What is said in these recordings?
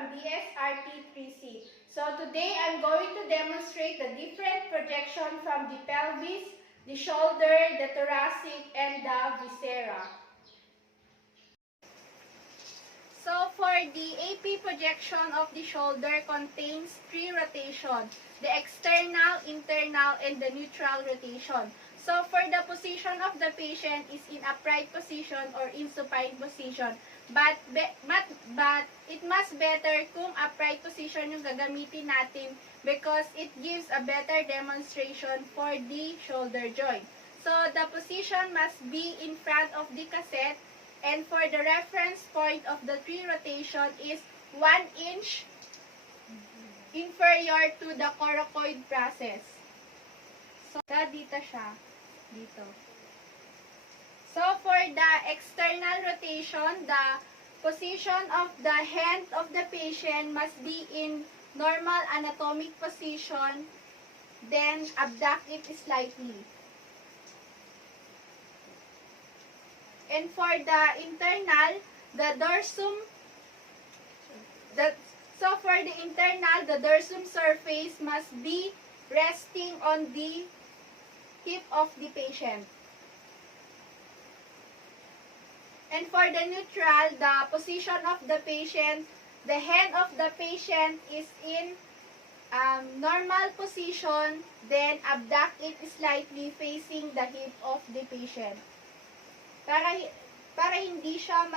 from DSRT3C. So today I'm going to demonstrate the different projection from the pelvis, the shoulder, the thoracic, and the viscera. So for the AP projection of the shoulder contains 3 rotations, the external, internal, and the neutral rotation. So for the position of the patient is in upright position or in supine position. But it must better kung upright position yung gagamitin natin because it gives a better demonstration for the shoulder joint. So the position must be in front of the cassette, and for the reference point of the 3 rotation is 1 inch inferior to the coracoid process. So dito siya. Dito. So for the external rotation, the position of the hand of the patient must be in normal anatomic position, then abduct it slightly. And for the internal, the dorsum surface must be resting on the hip of the patient. And for the neutral, the position of the patient, the head of the patient is in normal position, then abduct it slightly facing the hip of the patient. Para hindi siya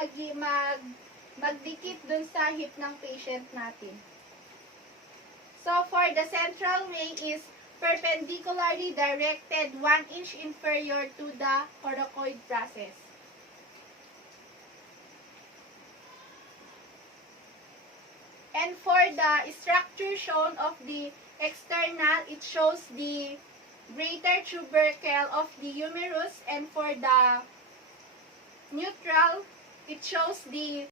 magdikit dun sa hip ng patient natin. So for the central ray is perpendicularly directed 1 inch inferior to the coracoid process. And for the structure shown of the external, it shows the greater tubercle of the humerus, and for the neutral, it shows the,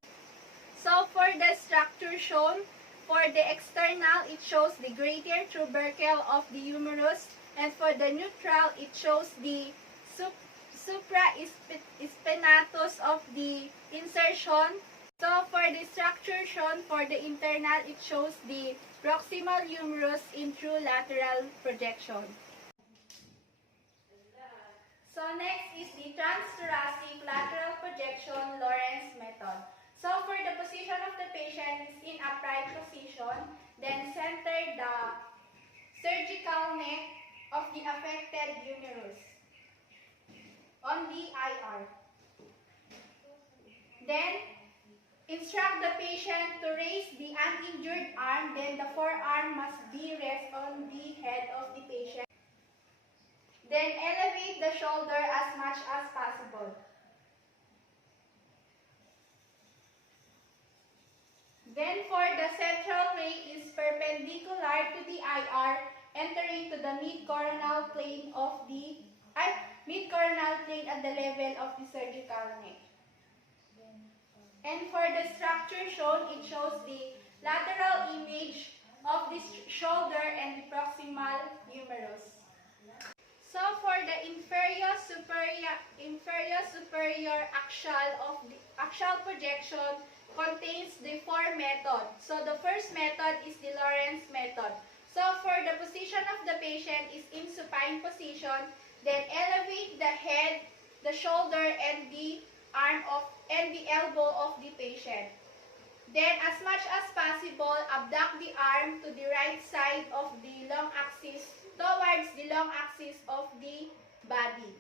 so for the structure shown, for the external, it shows the greater tubercle of the humerus, and for the neutral, it shows the supraspinatus of the insertion. So for the structure shown for the internal, it shows the proximal humerus in true lateral projection. So next is the transthoracic lateral projection Lorentz method. So for the position of the patient is in upright position, then center the surgical neck of the affected humerus on the IR. Then instruct the patient to raise the uninjured arm, then the forearm must be rest on the head of the patient. Then elevate the shoulder as much as possible. Then for the central ray is perpendicular to the IR, entering to the mid-coronal plane of the mid-coronal plane at the level of the surgical neck. And for the structure shown, it shows the lateral image of the shoulder and the proximal humerus. So for the inferior superior axial projection contains the 4 methods. So the first method is the Lorentz method. So for the position of the patient is in supine position, then elevate the head, the shoulder, and the arm and the elbow of the patient. Then as much as possible, abduct the arm to the right side of the long axis, towards the long axis of the body.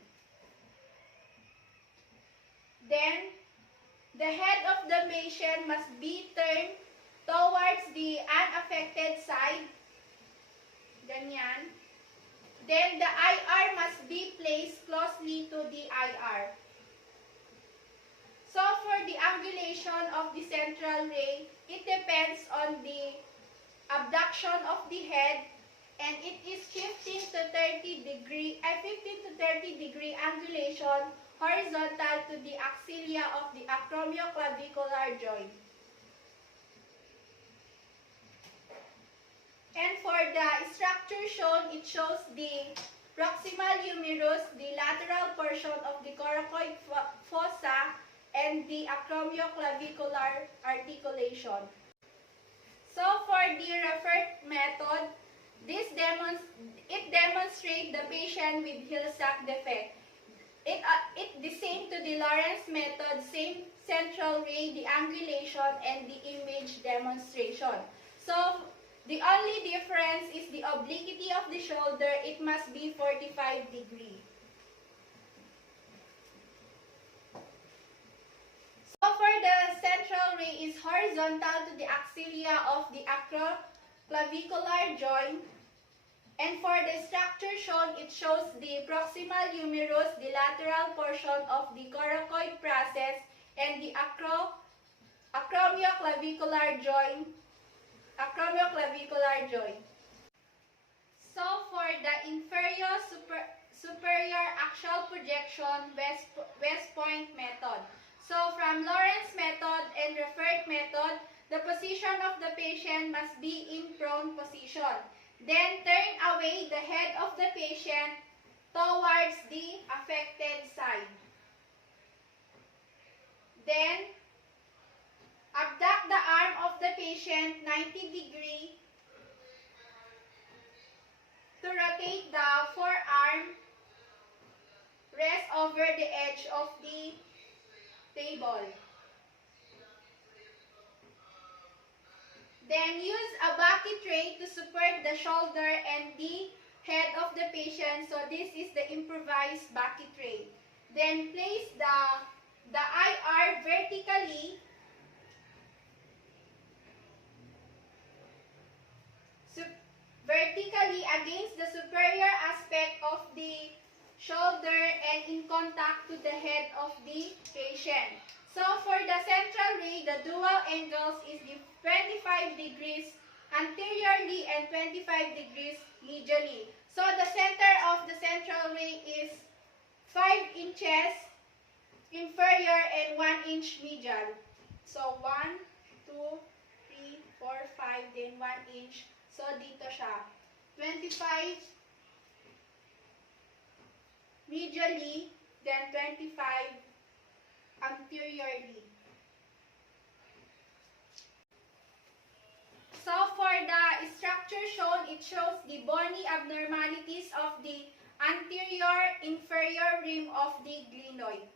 Then, the head of the patient must be turned towards the unaffected side. Ganyan. Then, the IR must be placed closely to the IR. So, for the angulation of the central ray, it depends on the abduction of the head, and it is 15 to 30 degree angulation horizontal to the axilla of the acromioclavicular joint. And for the structure shown, it shows the proximal humerus, the lateral portion of the coracoid fossa, and the acromioclavicular articulation. So for the referred method, it demonstrates the patient with heel sac defect. It the same to the Lorentz method, same central ray, the angulation, and the image demonstration. So the only difference is the obliquity of the shoulder. It must be 45 degrees. So for the central ray is horizontal to the axilla of the acroclavicular joint. And for the structure shown, it shows the proximal humerus, the lateral portion of the coracoid process, and the acromioclavicular joint. So for the inferior superior axial projection West Point method. So from Lorentz method and referred method, the position of the patient must be in prone position. Then turn away the head of the patient towards the affected side. Then abduct the arm of the patient 90 degrees to rotate the forearm. Rest over the edge of the table. Then use a bucket tray to support the shoulder and the head of the patient. So this is the improvised bucket tray. Then place the IR vertically against the superior aspect of the shoulder and in contact to the head of the patient. So for the central ray, the dual angles is the 25 degrees anteriorly and 25 degrees medially. So the center of the central ray is 5 inches inferior and 1 inch medial. So 1, 2, 3, 4, 5, then 1 inch. So dito siya. 25 medially, then 25 anteriorly. So for the structure shown, it shows the bony abnormalities of the anterior inferior rim of the glenoid.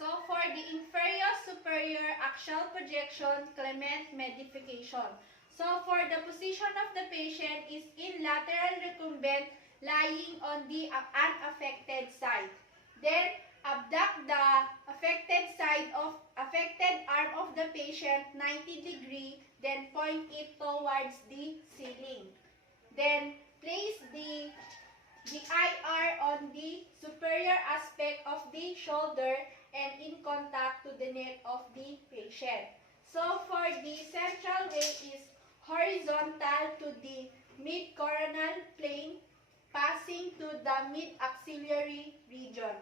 So for the inferior superior axial projection Clement modification. So for the position of the patient is in lateral recumbent, lying on the unaffected side. Then abduct the affected arm of the patient 90 degrees, then point it towards the ceiling. Then place the IR on the superior aspect of the shoulder and in contact to the neck of the patient. So for the central ray is horizontal to the mid-coronal plane, passing to the mid-axillary region.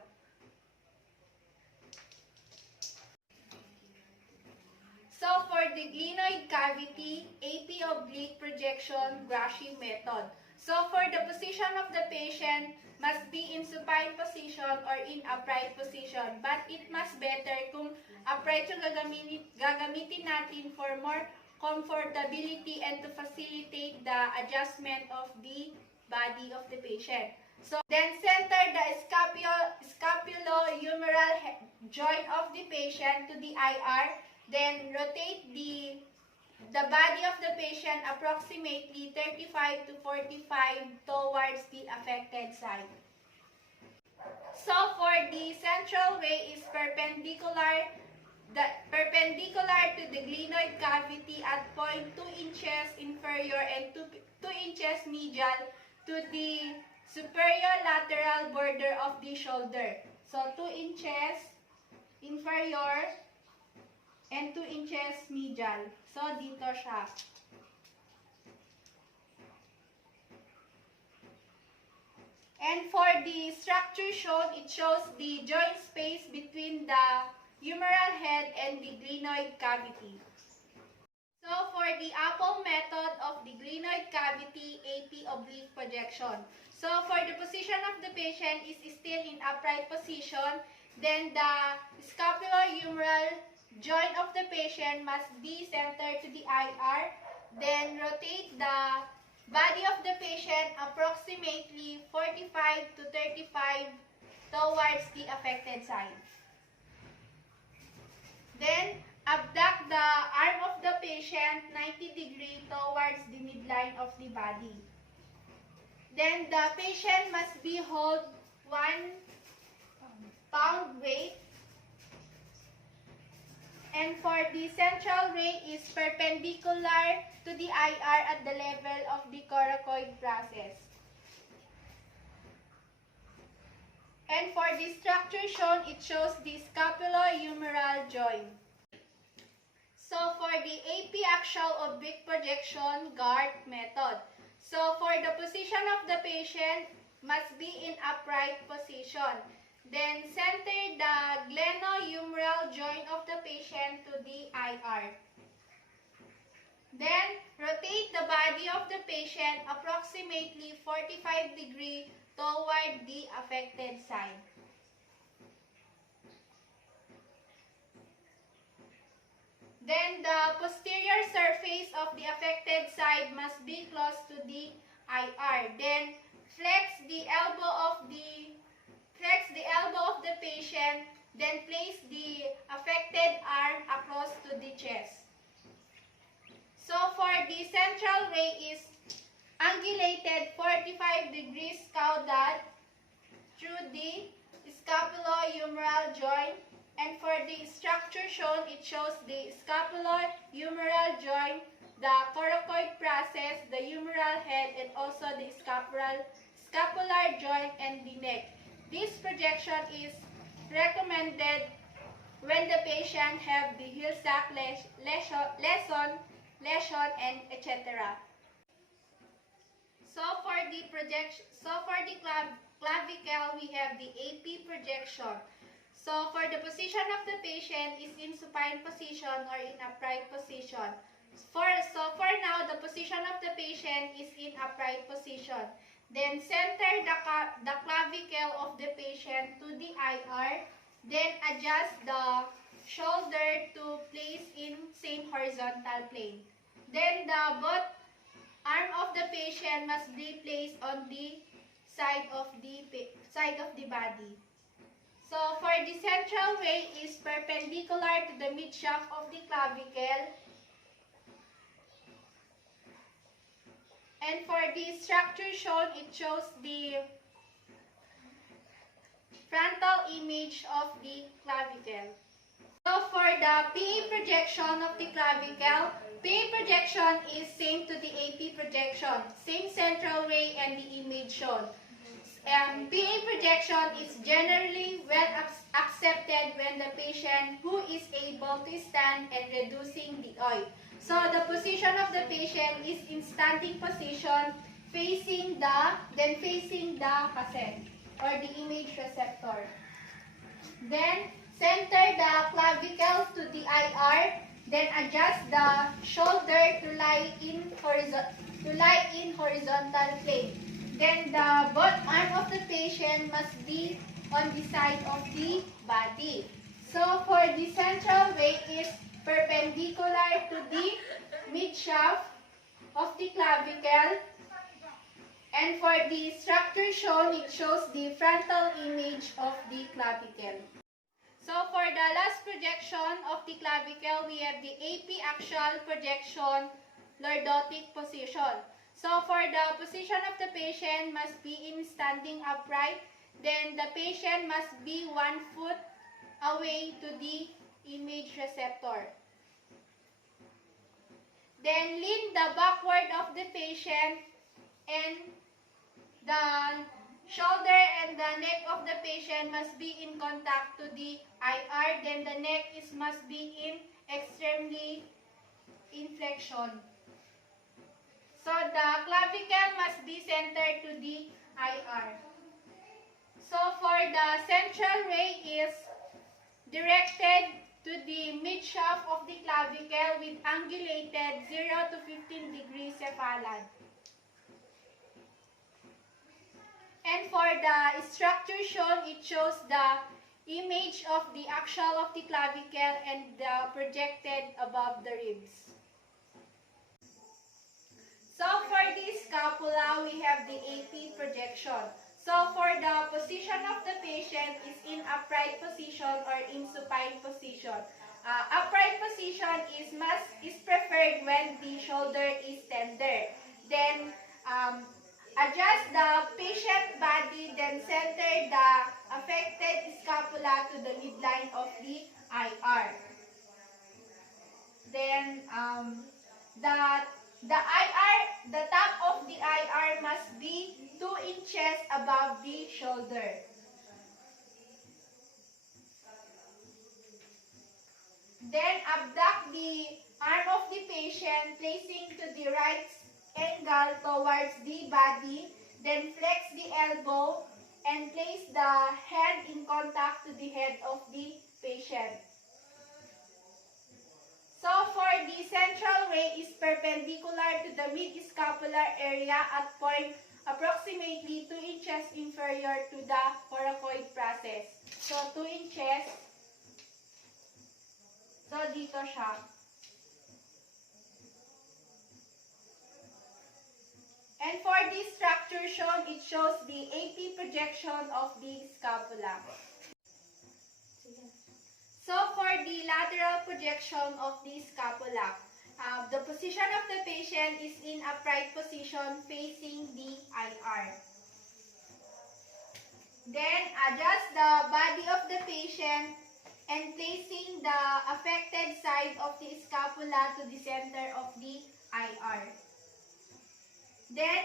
So for the glenoid cavity, AP oblique projection Grashey method. So for the position of the patient must be in supine position or in upright position. But it must better kung upright yung gagamitin natin for more comfortability and to facilitate the adjustment of the body of the patient. So then center the scapulo-humeral joint of the patient to the IR. Then rotate the body of the patient approximately 35 to 45 towards the affected side. So for the central ray is perpendicular to the glenoid cavity at 0.2 inches inferior and 2 inches medial to the superior lateral border of the shoulder. So 2 inches inferior and 2 inches medial. So dito siya. And for the structure shown, it shows the joint space between the humeral head and the glenoid cavity. So for the Apple method of the glenoid cavity AP oblique projection. So for the position of the patient is still in upright position. Then the scapulo-humeral joint of the patient must be centered to the IR. Then rotate the body of the patient approximately 45 to 35 towards the affected side. Then abduct the arm of the patient 90 degrees towards the midline of the body. Then the patient must be held 1 pound weight. And for the central ray is perpendicular to the IR at the level of the coracoid process. And for the structure shown, it shows the scapulohumeral joint. So for the AP axial oblique projection guard method. So for the position of the patient must be in upright position. Then center the glenohumeral joint of the patient to the IR. Then rotate the body of the patient approximately 45 degrees toward the affected side. Then the posterior surface of the affected side must be close to the IR. Then flex the elbow of the patient, then place the affected arm across to the chest. So for the central ray is angulated 45 degrees caudal through the scapulohumeral joint. And for the structure shown, it shows the scapulohumeral joint, the coracoid process, the humeral head, and also the scapular joint and the neck. This projection is recommended when the patient have the heel sac lesion, and etc. So for the clavicle, we have the AP projection. So for the position of the patient is in supine position or in upright position. For now, the position of the patient is in upright position. Then center the clavicle of the patient to the IR. Then adjust the shoulder to place in same horizontal plane. Then the both arm of the patient must be placed on the side of the body. So for the central ray is perpendicular to the midshaft of the clavicle. And for the structure shown, it shows the frontal image of the clavicle. So for the PE projection of the clavicle, PE projection is same to the AP projection, same central ray and the image shown. PE projection is generally well accepted when the patient who is able to stand and reducing the oil. So the position of the patient is in standing position, facing the cassette or the image receptor. Then center the clavicles to the IR. Then adjust the shoulder to lie in horizontal plane. Then the both arm of the patient must be on the side of the body. So for the central ray is perpendicular to the midshaft of the clavicle. And for the structure shown, it shows the frontal image of the clavicle. So for the last projection of the clavicle, we have the AP axial projection, lordotic position. So for the position of the patient must be in standing upright. Then the patient must be 1 foot away to the image receptor. Then lean the backward of the patient, and the shoulder and the neck of the patient must be in contact to the IR. Then the neck must be in extremely inflection. So the clavicle must be centered to the IR. So for the central ray is directed to the midshaft of the clavicle with angulated 0 to 15 degrees cephalad. And for the structure shown, it shows the image of the axial of the clavicle and the projected above the ribs. So for the scapula, we have the AP projection. So for the position of the patient is in upright position or in supine position. Upright position is preferred when the shoulder is tender. Then adjust the patient body, then center the affected scapula to the midline of the IR. Then the top of the IR must be 2 inches above the shoulder. Then abduct the arm of the patient, placing to the right angle towards the body. Then flex the elbow and place the hand in contact to the head of the patient. So for the central ray is perpendicular to the mid-scapular area at point approximately 2 inches inferior to the coracoid process. So 2 inches. So dito siya. And for this structure shown, it shows the AP projection of the scapula. So for the lateral projection of the scapula, the position of the patient is in upright position facing the IR. Then adjust the body of the patient and placing the affected side of the scapula to the center of the IR. Then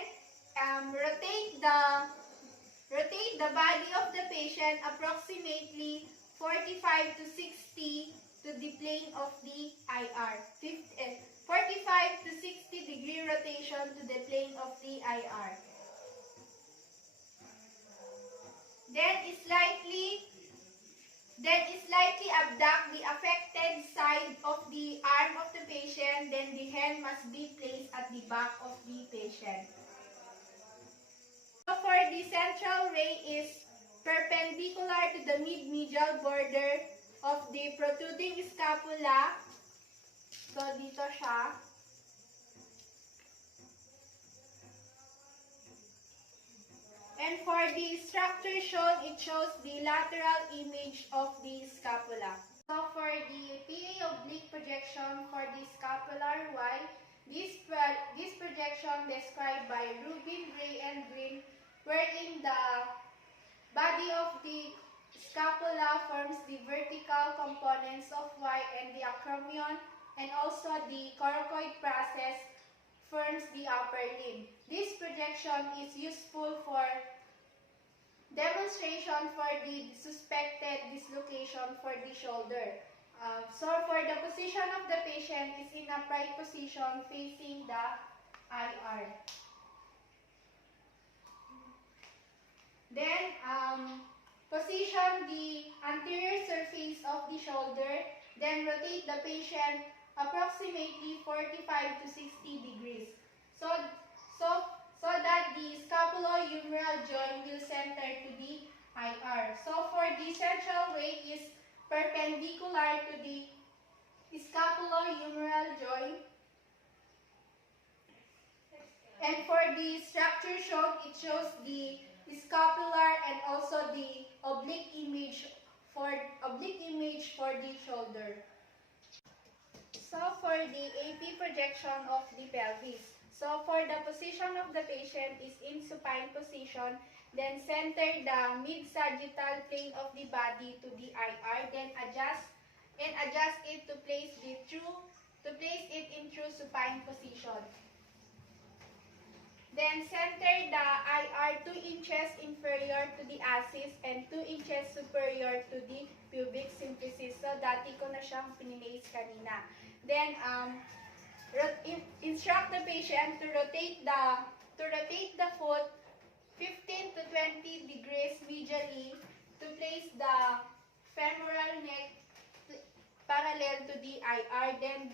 rotate the body of the patient approximately 45 to 60 to the plane of the IR. 45 to 60 degree rotation to the plane of the IR. Then slightly abduct the affected side of the arm of the patient. Then the hand must be placed at the back of the patient. So for the central ray is perpendicular to the mid-medial border of the protruding scapula. So dito siya. And for the structure shown, it shows the lateral image of the scapula. So for the PA oblique projection for the scapular Y, this projection described by Rubin, Gray, and Green, wherein the body of the scapula forms the vertical components of Y and the acromion, and also the coracoid process forms the upper limb. This projection is useful for demonstration for the suspected dislocation for the shoulder. So for the position of the patient is in upright position facing the IR. Then position the anterior surface of the shoulder, then rotate the patient approximately 45 to 60 degrees. So that the scapulohumeral joint will center to the IR. So for the central ray is perpendicular to the scapulohumeral joint. And for the structure shown, it shows the scapular and also the oblique image for the shoulder. So for the AP projection of the pelvis. So for the position of the patient is in supine position, then center the mid-sagittal plane of the body to the IR, then adjust it to place it in true supine position. Then center the IR 2 inches inferior to the axis and 2 inches superior to the pubic symphysis. So dati ko na siyang pininace kanina. Then instruct the patient to rotate the foot 15 to 20 degrees medially to place the femoral neck parallel to the IR. Then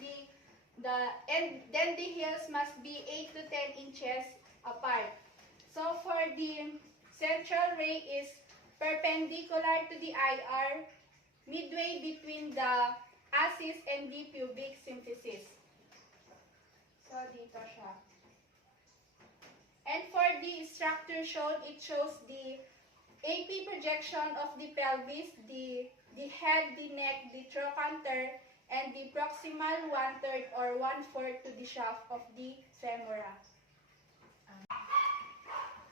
the heels must be 8 to 10 inches apart. So for the central ray is perpendicular to the IR, midway between the axis and the pubic symphysis. So, dito siya. And for the structure shown, it shows the AP projection of the pelvis, the head, the neck, the trochanter, and the proximal 1/3 or 1/4 to the shaft of the femora.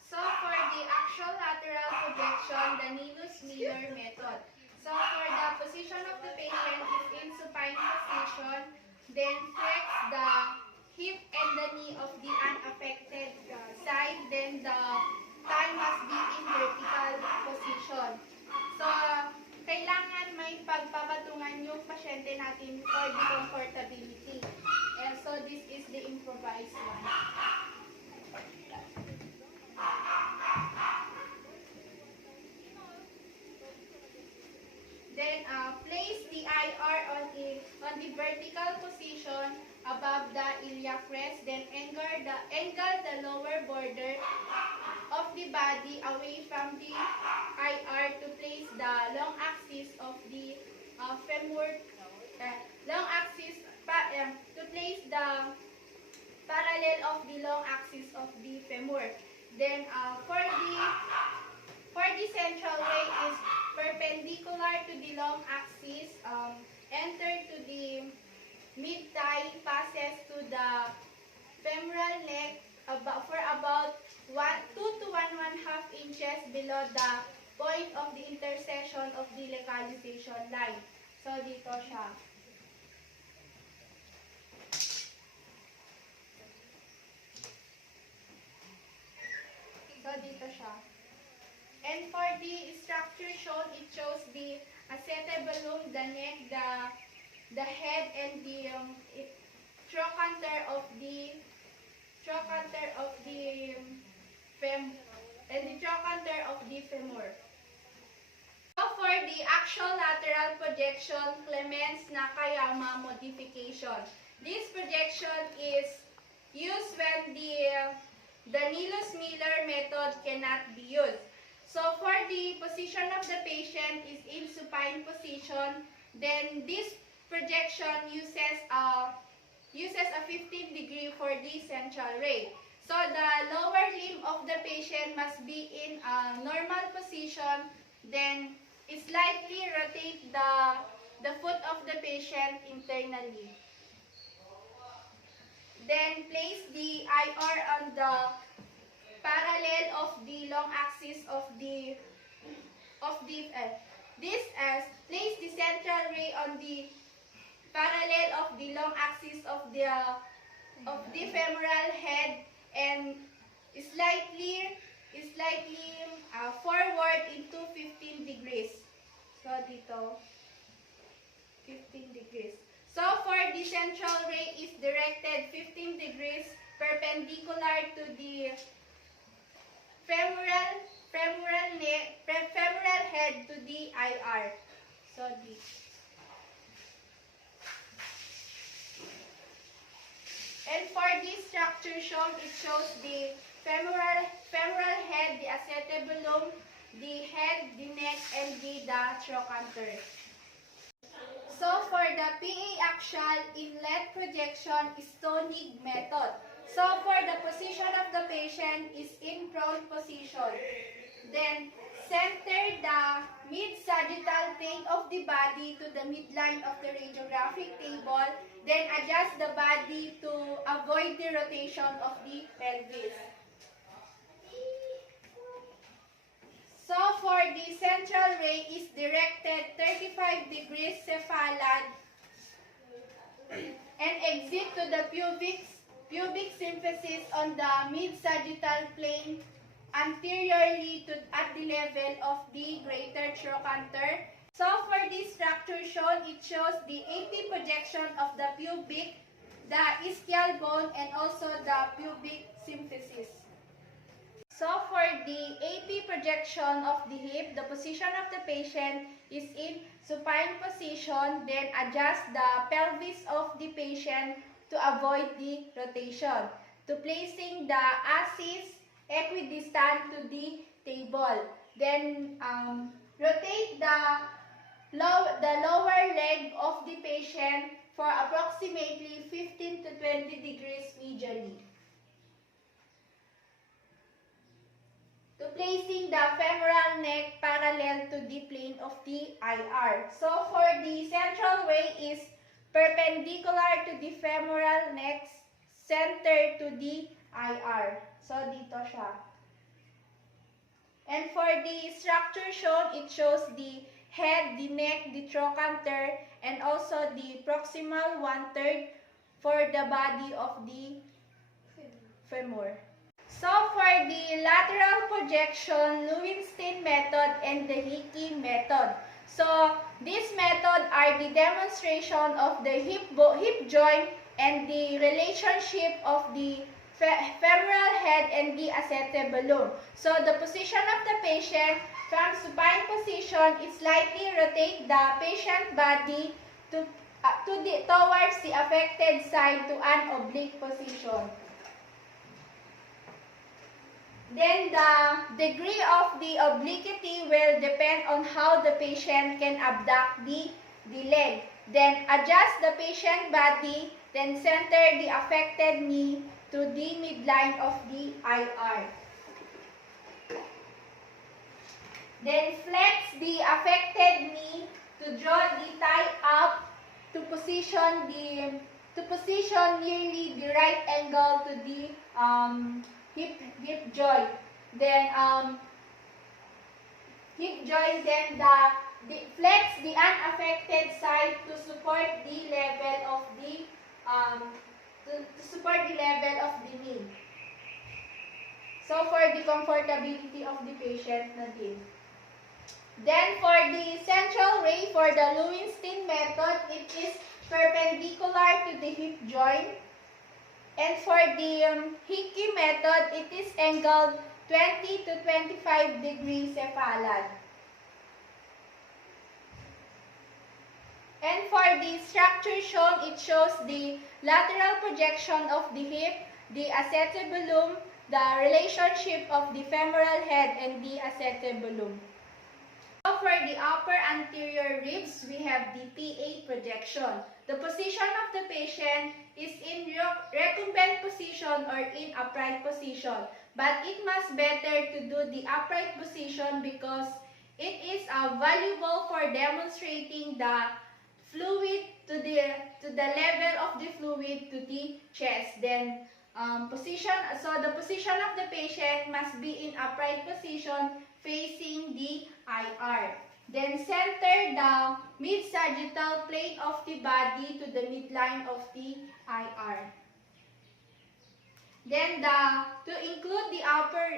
So for the axial lateral projection, the Nilus-Miller method. So for the position of the patient is in supine position, then flex the hip and the knee of the unaffected side, then the thigh must be in vertical position. So kailangan may pagpapatungan yung pasyente natin for the comfortability. And so this is the improvised one. Then place the IR on the vertical position above the iliac crest. Then angle the lower border of the body away from the IR to place the long axis of the femur. Long axis to place the parallel of the long axis of the femur. Then for the central ray is perpendicular to the long axis, enter to the mid-thigh, passes to the femoral neck for about 2 to 1.5 inches below the point of the intersection of the localization line. So, dito siya. So, dito siya. And for the structure shown, it shows the acetabulum, the neck, the head, and the trochanter of the femur. So for the axial lateral projection, Clements-Nakayama modification. This projection is used when the Nilus-Miller method cannot be used. So for the position of the patient is in supine position, then this projection uses a 15 degree for the central ray. So the lower limb of the patient must be in a normal position, then slightly rotate the foot of the patient internally. Then place the IR on the parallel of the long axis of the place the central ray on the parallel of the long axis of the femoral head and slightly forward into 15 degrees. So dito 15 degrees. So for the central ray is directed 15 degrees perpendicular to the femoral head to the IR. So this. And for this structure shown, it shows the femoral head, the acetabulum, the head, the neck, and the trochanter. So for the PA axial inlet projection Stonig method. So for the position of the patient is in prone position. Then center the mid-sagittal plane of the body to the midline of the radiographic table. Then adjust the body to avoid the rotation of the pelvis. So for the central ray is directed 35 degrees cephalad and exit to the pubic symphysis on the mid-sagittal plane anteriorly at the level of the greater trochanter. So for this structure shown, it shows the AP projection of the pubic, the ischial bone, and also the pubic symphysis. So for the AP projection of the hip, the position of the patient is in supine position, then adjust the pelvis of the patient to avoid the rotation, to placing the axis equidistant to the table. Then rotate the lower leg of the patient for approximately 15 to 20 degrees medially, to placing the femoral neck parallel to the plane of the IR. So for the central way is perpendicular to the femoral neck, center to the IR. So dito siya. And for the structure shown, it shows the head, the neck, the trochanter, and also the proximal 1/3 for the body of the femur. So for the lateral projection, Lewinstein method and the Hickey method. So this method are the demonstration of the hip joint and the relationship of the femoral head and the acetabulum. So the position of the patient from supine position is slightly rotate the patient body towards the affected side to an oblique position. Then the degree of the obliquity will depend on how the patient can abduct the leg. Then adjust the patient body, then center the affected knee to the midline of the IR. Then flex the affected knee to draw the thigh up to position nearly the right angle to the hip joint. Then hip joint. Then flex the unaffected side to support the level of the knee. So for the comfortability of the patient na din. Then for the central ray, for the Lewinstein method, it is perpendicular to the hip joint. And for the Hickey method, it is angled 20 to 25 degrees cephalad. And for the structure shown, it shows the lateral projection of the hip, the acetabulum, the relationship of the femoral head and the acetabulum. So for the upper anterior ribs, we have the PA projection. The position of the patient is in recumbent position or in upright position. But it must better to do the upright position because it is valuable for demonstrating the fluid to the level of the fluid to the chest. Then the position of the patient must be in upright position facing the IR. Then center the mid-sagittal plane of the body to the midline of the IR. Then to include the upper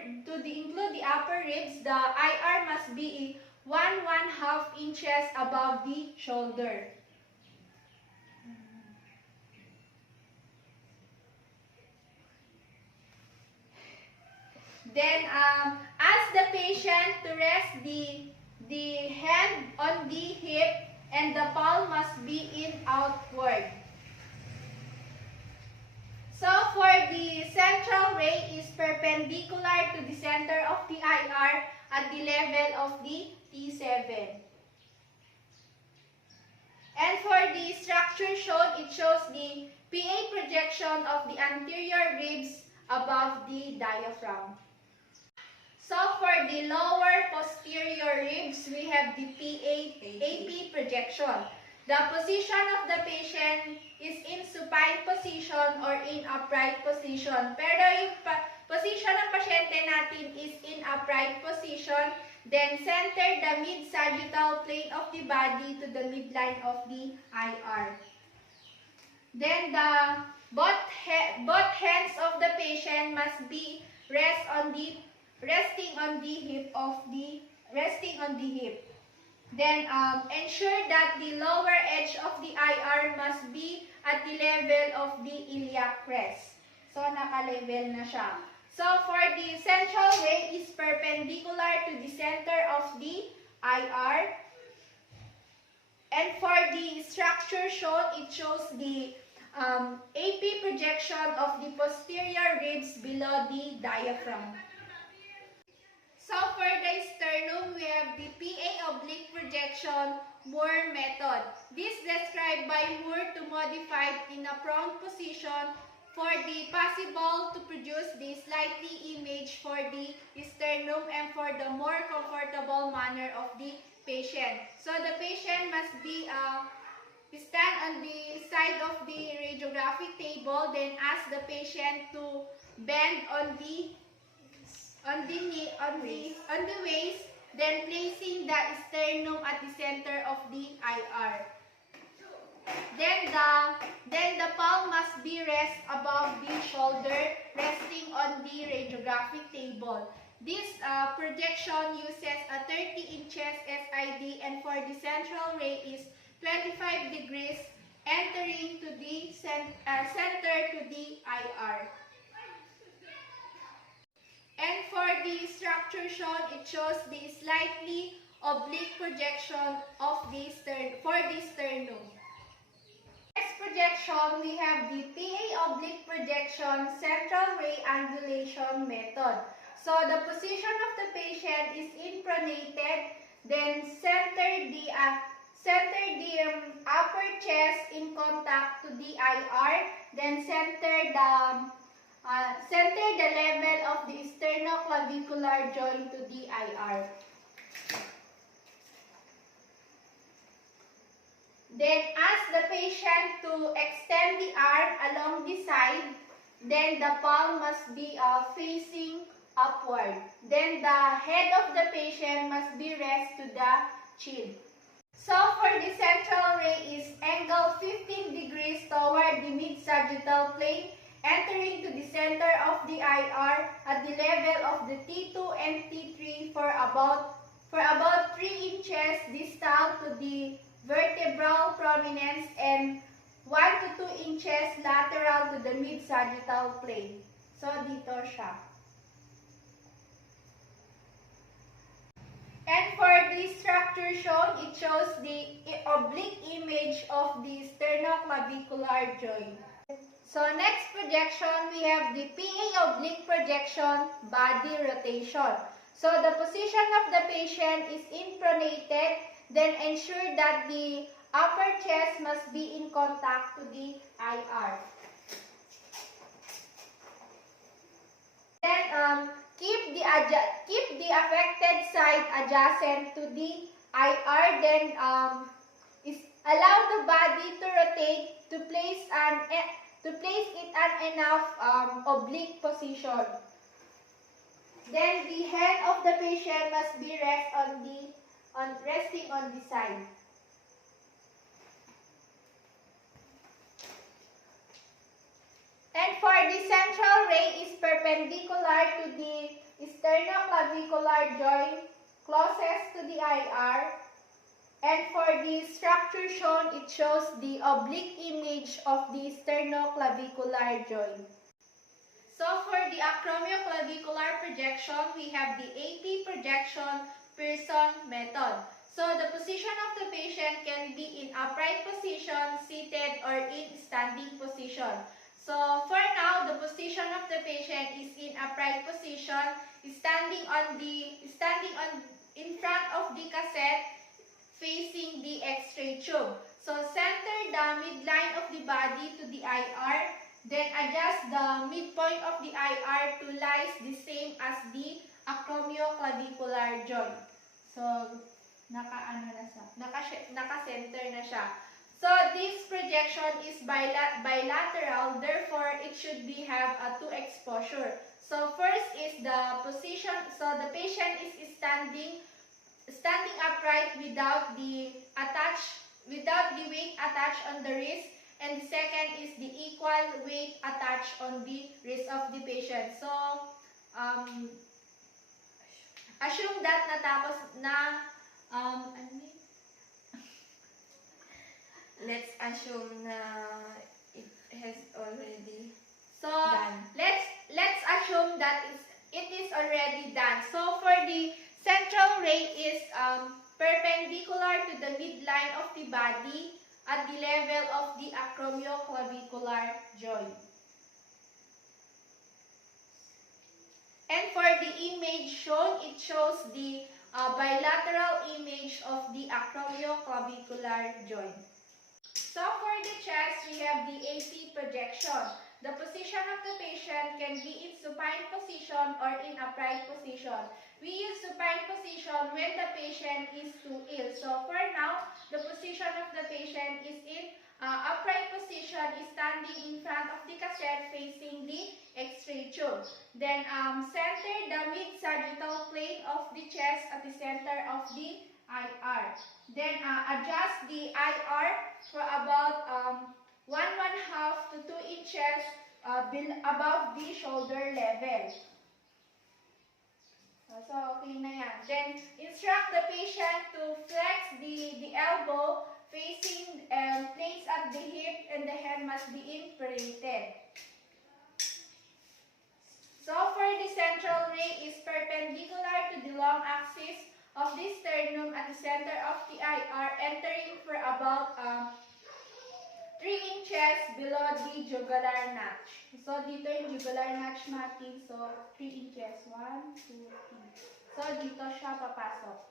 ribs, the IR must be 1.5 inches above the shoulder. Then ask the patient to rest the hand on the hip and the palm must be in outward. So for the central ray is perpendicular to the center of the IR at the level of the T7. And for the structure shown, it shows the PA projection of the anterior ribs above the diaphragm. So for the lower posterior ribs, we have the AP projection. The position of the patient is in supine position or in upright position. Pero yung position ng pasyente natin is in upright position. Then center the mid-sagittal plane of the body to the midline of the IR. Then the both hands of the patient must be resting on the hip. Then ensure that the lower edge of the IR must be at the level of the iliac crest. So naka-level na siya. So for the central ray is perpendicular to the center of the IR. And for the structure shown, it shows the AP projection of the posterior ribs below the diaphragm. So So for the sternum, we have the PA oblique projection Moore method. This described by Moore to modify in a prone position for the possible to produce the slightly image for the sternum and for the more comfortable manner of the patient. So the patient must be stand on the side of the radiographic table, then ask the patient to bend on the waist, then placing the sternum at the center of the IR. Then the palm must be rest above the shoulder, resting on the radiographic table. This projection uses a 30 inches SID, and for the central ray is 25 degrees, entering to the center to the IR. And for the structure shown, it shows the slightly oblique projection of the sternum. Next projection, we have the PA oblique projection central ray angulation method. So the position of the patient is impronated, then center the upper chest in contact to the IR, then center the level of the sternoclavicular joint to the IR. Then ask the patient to extend the arm along the side. Then the palm must be facing upward. Then the head of the patient must be raised to the chin. So for the central ray is angle 15 degrees toward the mid-sagittal plane, entering to the center of the IR at the level of the T2 and T3 for about 3 inches distal to the vertebral prominence and 1 to 2 inches lateral to the mid-sagittal plane. So dito siya. And for the structure shown, it shows the oblique image of the sternoclavicular joint. So next projection, we have the PA oblique projection body rotation. So the position of the patient is impronated, then ensure that the upper chest must be in contact to the IR. Then keep the affected side adjacent to the IR. Then allow the body to rotate to place it at enough oblique position. Then the head of the patient must be resting on the side. And for the central ray is perpendicular to the sternoclavicular joint closest to the IR. And for the structure shown, it shows the oblique image of the sternoclavicular joint. So for the acromioclavicular projection, we have the AP projection Pearson method. So the position of the patient can be in upright position, seated, or in standing position. So for now, the position of the patient is in upright position, standing in front of the cassette, facing the X-ray tube. So center the midline of the body to the IR, then adjust the midpoint of the IR to lies the same as the acromioclavicular joint. So naka-center na siya. So this projection is bilateral, therefore it should have a 2 exposure. So first is the position, so the patient is standing upright without the weight attached on the wrist, and the second is the equal weight attached on the wrist of the patient. So assume that natapos na let's assume na it has already so done. let's assume that it is already done. So for the central ray is perpendicular to the midline of the body at the level of the acromioclavicular joint. And for the image shown, it shows the bilateral image of the acromioclavicular joint. So for the chest, we have the AP projection. The position of the patient can be in supine position or in upright position. We use supine position when the patient is too ill. So for now, the position of the patient is in upright position, is standing in front of the cassette facing the X-ray tube. Then center the mid-sagittal plane of the chest at the center of the IR. Then adjust the IR for about 1.5 to 2 inches above the shoulder level. So, okay na yan. Then, instruct the patient to flex the elbow facing placed at the hip, and the hand must be imperated. So, for the central ray is perpendicular to the long axis of the sternum at the center of the IR, entering for about 3 inches below the jugular notch. So, dito yung jugular notch natin. So, 3 inches. 1, 2, 3. So, dito siya papasok.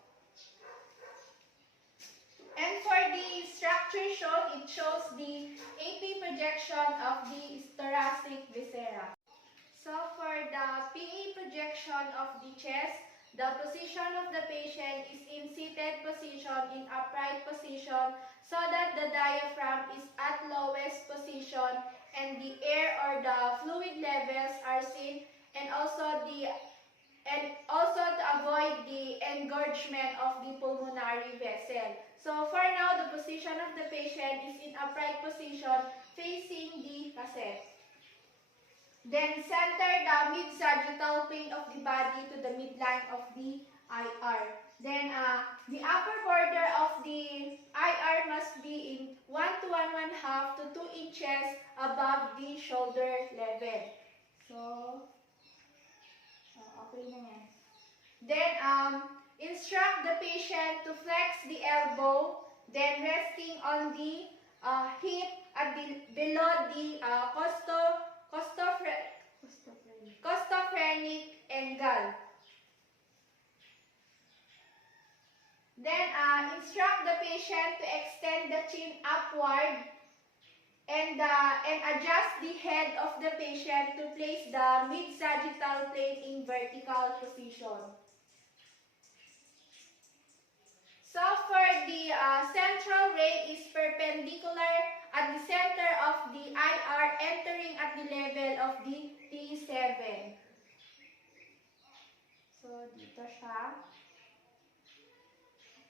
And for the structure shown, it shows the AP projection of the thoracic viscera. So, for the PA projection of the chest, the position of the patient is in seated position, in upright position, so that the diaphragm is at lowest position and the air or the fluid levels are seen, and also to avoid the engorgement of the pulmonary vessel. So for now, the position of the patient is in upright position facing the cassette. Then center the mid-sagittal plane of the body to the midline of the IR. Then the upper border of the IR must be in 1 to 1.5 to 2 inches above the shoulder level. So, okay na yan. Then instruct the patient to flex the elbow, then resting on the hip at below the costophrenic angle. Then instruct the patient to extend the chin upward and adjust the head of the patient to place the mid-sagittal plane in vertical position. So for the central ray is perpendicular at the center of the IR, entering at the level of the T7. So dito siya.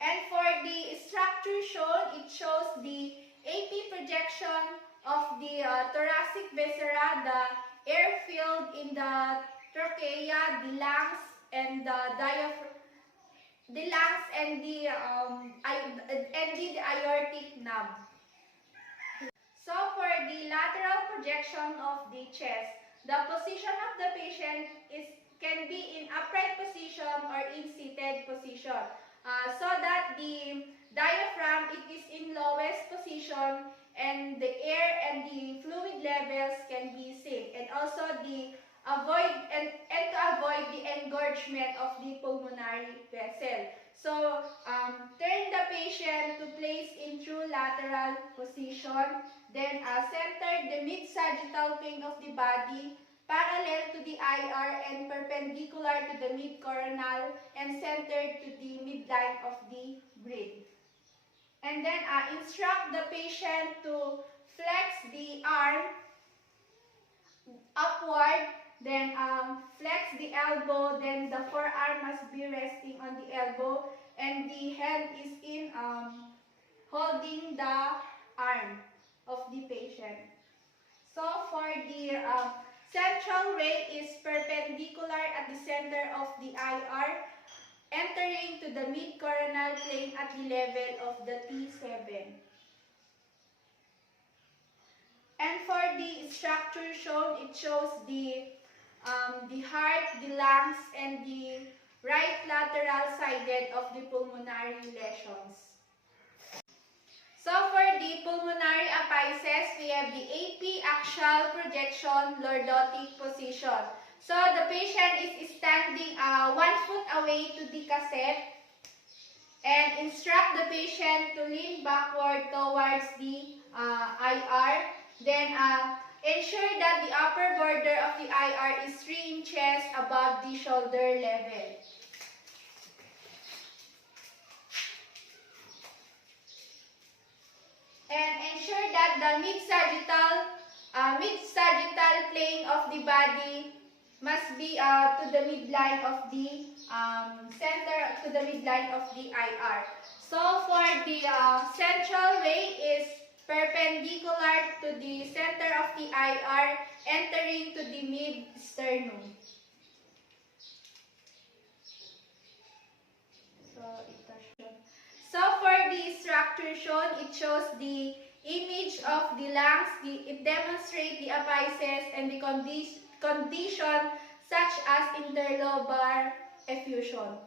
And for the structure shown, it shows the AP projection of the thoracic viscera, the air filled in the trachea, the lungs, and the diaphragm. The lungs and the aortic knob. So for the lateral projection of the chest, the position of the patient can be in upright position or in seated position, so that the diaphragm is in lowest position and the air and the fluid levels can be seen, and also to avoid the engorgement of the pulmonary vessel. So, turn the patient to place in true lateral position, then center the mid-sagittal plane of the body, parallel to the IR and perpendicular to the mid-coronal, and centered to the midline of the brain. And then instruct the patient to flex the arm upward, then flex the elbow, then the forearm must be resting on the elbow, and the hand is in holding the arm of the patient. So for the central ray is perpendicular at the center of the IR, entering to the mid-coronal plane at the level of the T7. And for the structure shown, it shows the heart, the lungs, and the right lateral sided of the pulmonary lesions. So for the pulmonary aphysis, we have the AP axial projection, lordotic position. So the patient is standing 1 foot away to the cassette and instruct the patient to lean backward towards the IR. Then ensure that the upper border of the IR is 3 inches above the shoulder level. And ensure that the mid-sagittal plane of the body must be to the midline of the midline of the IR. So for the central ray is perpendicular to the center of the IR, entering to the mid-sternum. So for the structure shown, it shows the image of the lungs. It demonstrates the apices and the condition such as interlobar effusion.